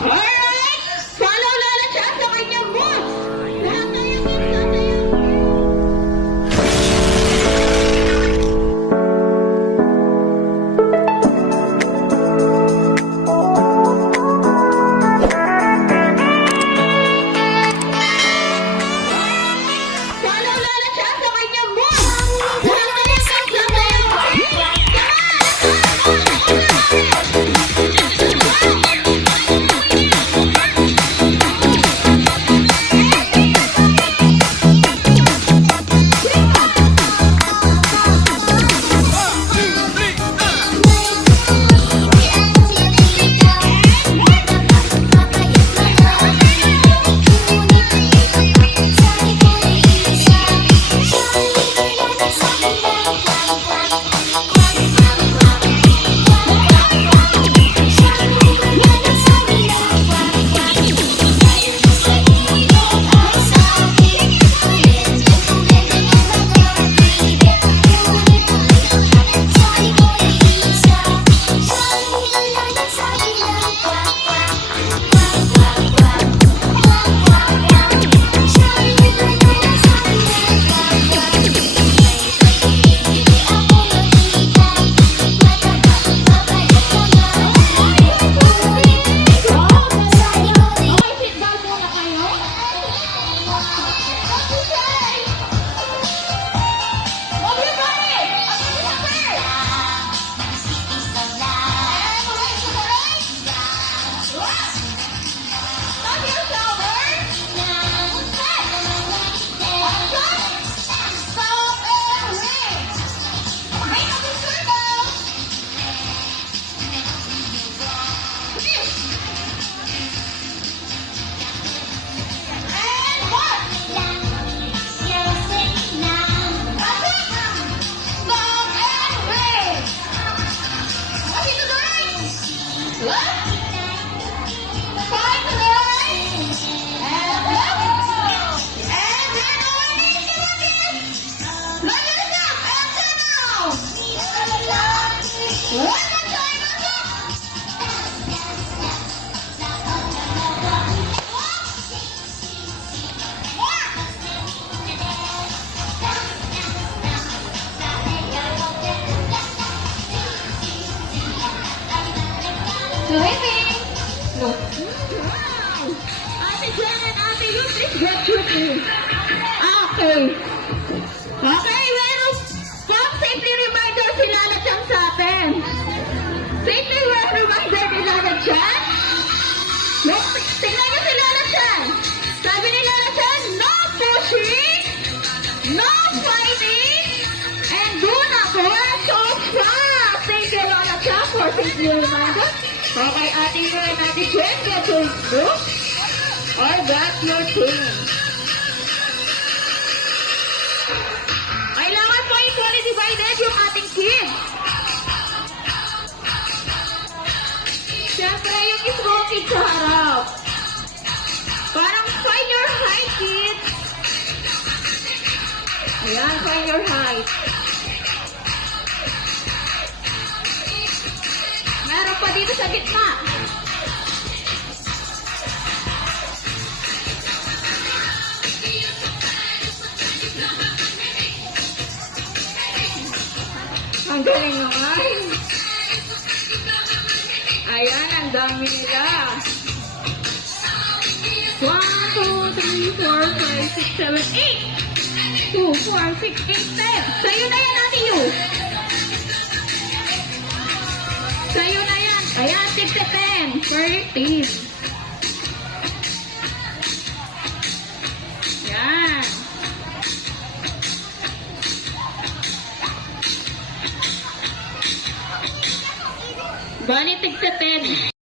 Alright! Follow Lola siya sa kanyang boss! Lahat tayo tayo! Follow Lola siya sa kanyang boss! Lahat tayo Ate Jen and Ate Ruth is get you. Okay. Okay, well, some safety reminder si Lala Chan sa atin. Safety reminder ni Lala Chan. Tingnan niyo si Lala Chan. Sabi ni Lala Chan, no pushing, no fighting, and do not run so fast. Thank you, Lala Chan, for safety reminder. Okay, Ate Jen and Ate Jen, get your book or got your thing. Kailangan po equally divided yung ating kids. Siyempre, yung small kids sa harap. Parang find your height, kids. Ayan, find your height. Meron pa dito sa gitna. Ang galing naman. Ayan, ang dami nila. 1, 2, 3, 4, 5, 6, 7, 8. 2, 4, 6, 8, 10. Sa'yo na yan, Ate Yu. Sa'yo na yan. Ayan, 6 to 10. 13. Yan. Bali, 6 to 10.